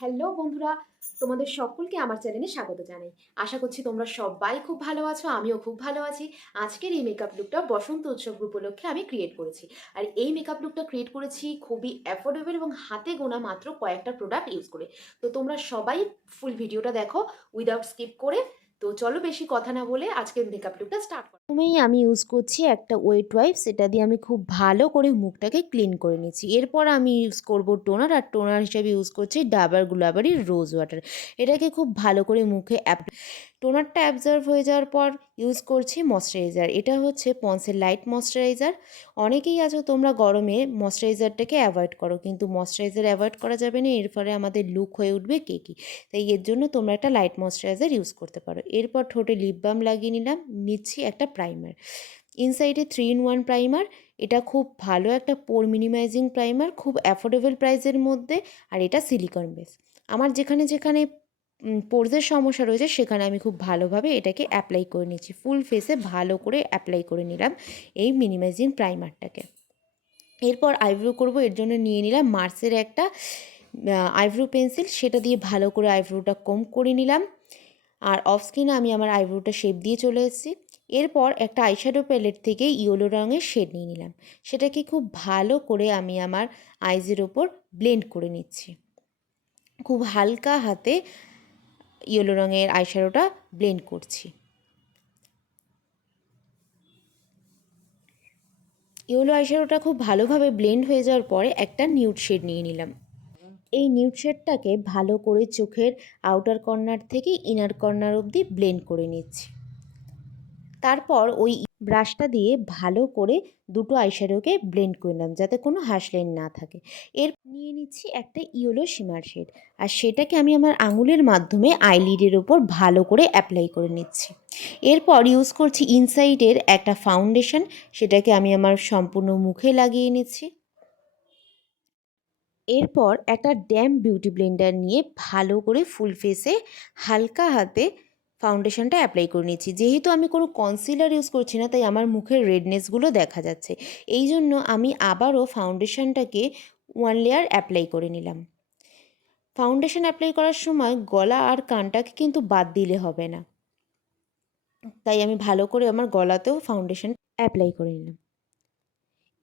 Hello বন্ধুরা, তোমাদের সকলকে আমার চ্যানেলে স্বাগত জানাই। আশা করছি তোমরা সবাই খুব ভালো আছো, আমিও খুব ভালো আছি। আজকের এই মেকআপ লুকটা বসন্ত উৎসব উপলক্ষে আমি ক্রিয়েট করেছি। আর এই মেকআপ লুকটা ক্রিয়েট করেছি খুবই অ্যাফোর্ডেবল এবং হাতে গোনা মাত্র কয়েকটা প্রোডাক্ট ইউজ করে। তো তোমরা সবাই ফুল ভিডিওটা দেখো উইদাউট স্কিপ করে তো চলো বেশি কথা না বলে আজকের মেকআপ লুকটা স্টার্ট করো প্রথমেই আমি ইউজ করছি একটা ওয়েট ওয়াইপ সেটা দিয়ে আমি খুব ভালো করে মুখটাকে ক্লিন করে নিচ্ছি। এরপর আমি ইউজ করব টোনার আর টোনার হিসেবে ইউজ করছি ডাবার গুলাবারির রোজ ওয়াটার এটাকে খুব ভালো করে মুখে অ্যাপ টোনারটা অ্যাবজার্ভ হয়ে যাওয়ার পর ইউজ করছি ময়শ্চারাইজার। এটা হচ্ছে পন্সের লাইট ময়শ্চারাইজার। অনেকেই আছো, তোমরা গরমে ময়শ্চারাইজারটাকে অ্যাভয়েড করো, কিন্তু ময়শ্চারাইজার অ্যাভয়েড করা যাবে না, এর ফলে আমাদের লুক হয়ে উঠবে কেকি তাই এর জন্য তোমরা একটা লাইট ময়শ্চারাইজার ইউজ করতে পারো। এরপর ঠোঁটে লিপ বাম লাগিয়ে নিলাম, নিচ্ছি একটা প্রাইমার ইনসাইডে থ্রি ইন ওয়ান প্রাইমার এটা খুব ভালো একটা পোর মিনিমাইজিং প্রাইমার খুব অ্যাফোর্ডেবল প্রাইসের মধ্যে, আর এটা সিলিকন বেস আমার যেখানে যেখানে পোর্সের সমস্যা রয়েছে, সেখানে আমি খুব ভালোভাবে এটাকে অ্যাপ্লাই করে নিচ্ছি ফুল ফেসে ভালো করে অ্যাপ্লাই করে নিলাম এই মিনিমাইজিং প্রাইমারটাকে এরপর আইব্রো করব, এর জন্য নিয়ে নিলাম মার্সের একটা আইব্রো পেন্সিল সেটা দিয়ে ভালো করে আইব্রোটা কম করে নিলাম। আর অফ স্ক্রিনে আমি আমার আইব্রোটা শেপ দিয়ে চলে এসেছি। এরপর একটা আইশ্যাডো প্যালেট থেকে ইয়েলো রঙের শেড নিয়ে নিলাম। সেটাকে খুব ভালো করে আমি আমার আইজের ওপর ব্লেন্ড করে নিচ্ছি। খুব হালকা হাতে ইয়েলো রঙের আইশ্যাডোটা ব্লেন্ড করছি। ইয়েলো আইশ্যাডোটা খুব ভালোভাবে ব্লেন্ড হয়ে যাওয়ার পরে একটা নিউড শেড নিয়ে নিলাম। এই নিউড শেডটাকে ভালো করে চোখের আউটার কর্নার থেকে ইনার কর্নার অবধি ব্লেন্ড করে নিচ্ছি। তারপর ওই ব্রাশটা দিয়ে ভালো করে দুটো আইশ্যাডোকে ব্লেন্ড করে নিলাম, যাতে কোনো হার্শ লাইন না থাকে। এর নিয়ে নিচ্ছি একটা ইয়েলো শিমার শেড আর সেটাকে আমি আমার আঙুলের মাধ্যমে আইলিডের ওপর ভালো করে অ্যাপ্লাই করে নিচ্ছি। এরপর ইউজ করছি ইনসাইডের একটা ফাউন্ডেশন সেটাকে আমি আমার সম্পূর্ণ মুখে লাগিয়ে নিচ্ছি। এরপর একটা ড্যাম বিউটি ব্লেন্ডার নিয়ে ভালো করে ফুল ফেসে হালকা হাতে ফাউন্ডেশনটা অ্যাপ্লাই করে নিচ্ছি। যেহেতু আমি কোনো কনসিলার ইউজ করছি না, তাই আমার মুখের রেডনেসগুলো দেখা যাচ্ছে। এই জন্য আমি আবারও ফাউন্ডেশনটাকে ওয়ান লেয়ার অ্যাপ্লাই করে নিলাম। ফাউন্ডেশন অ্যাপ্লাই করার সময় গলা আর কানটাকে কিন্তু বাদ দিলে হবে না। তাই আমি ভালো করে আমার গলাতেও ফাউন্ডেশন অ্যাপ্লাই করে নিলাম।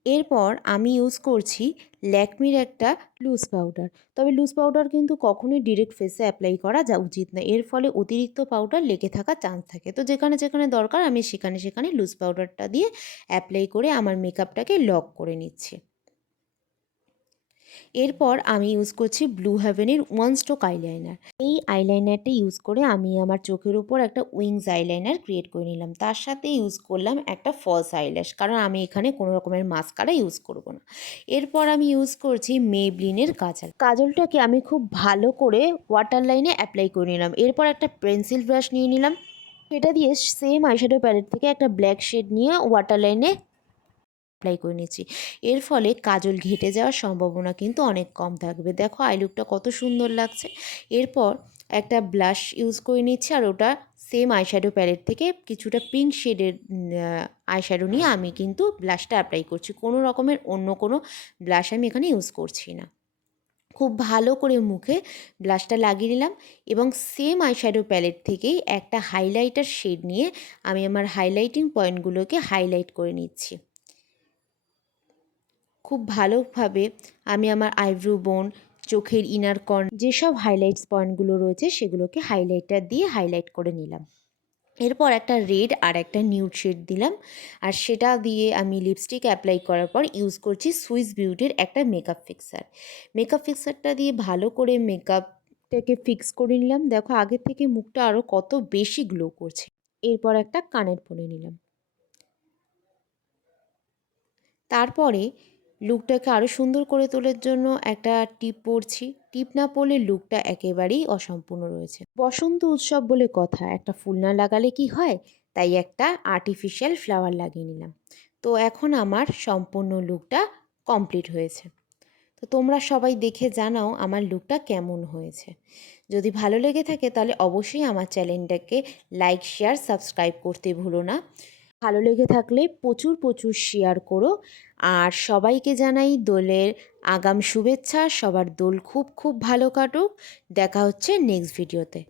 এরপর আমি ইউজ করছি ল্যাকমির একটা লুজ পাউডার তবে লুজ পাউডার কিন্তু কখনোই ডিরেক্ট ফেসে অ্যাপ্লাই করা যা উচিত না এর ফলে অতিরিক্ত পাউডার লেগে থাকার চান্স থাকে। তো যেখানে যেখানে দরকার আমি সেখানে সেখানে লুজ পাউডারটা দিয়ে অ্যাপ্লাই করে আমার মেকআপটাকে লক করে নিচ্ছি। এরপর আমি ইউজ করছি ব্লু হ্যাভেনের ওয়ান স্ট্রোক আইলাইনার এই আইলাইনারটা ইউজ করে আমি আমার চোখের ওপর একটা উইংস আইলাইনার ক্রিয়েট করে নিলাম। তার সাথে ইউজ করলাম একটা ফলস আইল্যাশ কারণ আমি এখানে কোনো রকমের মাস্কারা ইউজ করব না। এরপর আমি ইউজ করছি মেবলিনের কাজল। কাজলটাকে আমি খুব ভালো করে ওয়াটার লাইনে অ্যাপ্লাই করে নিলাম। এরপর একটা পেন্সিল ব্রাশ নিয়ে নিলাম। সেটা দিয়ে সেম আইশ্যাডো প্যালেট থেকে একটা ব্ল্যাক শেড নিয়ে ওয়াটার লাইনে অ্যাপ্লাই করে নিচ্ছি। এর ফলে কাজল ঘেটে যাওয়ার সম্ভাবনা কিন্তু অনেক কম থাকবে। দেখো আই লুকটা কত সুন্দর লাগছে। এরপর একটা ব্লাশ ইউজ করে নিচ্ছি আর ওটা সেম আইশ্যাডো প্যালেট থেকে কিছুটা পিঙ্ক শেডের আইশ্যাডো নিয়ে আমি কিন্তু ব্লাশটা অ্যাপ্লাই করছি। কোনো রকমের অন্য কোনো ব্লাশ আমি এখানে ইউজ করছি না। খুব ভালো করে মুখে ব্লাশটা লাগিয়ে নিলাম এবং সেম আইশ্যাডো প্যালেট থেকেই একটা হাইলাইটার শেড নিয়ে আমি আমার হাইলাইটিং পয়েন্টগুলোকে হাইলাইট করে নিচ্ছি। খুব ভালোভাবে আমি আমার আইব্রো বোন, চোখের ইনার কর্ন যেসব হাইলাইটস পয়েন্টগুলো রয়েছে সেগুলোকে হাইলাইটার দিয়ে হাইলাইট করে নিলাম। এরপর একটা রেড আর একটা নিউড শেড দিলাম আর সেটা দিয়ে আমি লিপস্টিক অ্যাপ্লাই করার পর ইউজ করছি সুইস বিউটির একটা মেকআপ ফিক্সার মেকআপ ফিক্সারটা দিয়ে ভালো করে মেকআপটাকে ফিক্স করে নিলাম। দেখো আগের থেকে মুখটা আরও কত বেশি গ্লো করছে। এরপর একটা কানের পরে নিলাম। তারপরে লুকটাকে আরও সুন্দর করে তোলার জন্য একটা টিপ পরছি। টিপ না পরলে লুকটা একেবারেই অসম্পূর্ণ রয়েছে। বসন্ত উৎসব বলে কথা, একটা ফুল না লাগালে কি হয়? তাই একটা আর্টিফিশিয়াল ফ্লাওয়ার লাগিয়ে নিলাম। তো এখন আমার সম্পূর্ণ লুকটা কমপ্লিট হয়েছে। তো তোমরা সবাই দেখে জানাও আমার লুকটা কেমন হয়েছে। যদি ভালো লেগে থাকে তাহলে অবশ্যই আমার চ্যানেলটাকে লাইক শেয়ার সাবস্ক্রাইব করতে ভুলো না। ভালো লেগে থাকলে প্রচুর প্রচুর শেয়ার করো। আর সবাইকে জানাই দোলের আগাম শুভেচ্ছা। সবার দোল খুব খুব ভালো কাটুক। দেখা হচ্ছে নেক্সট ভিডিওতে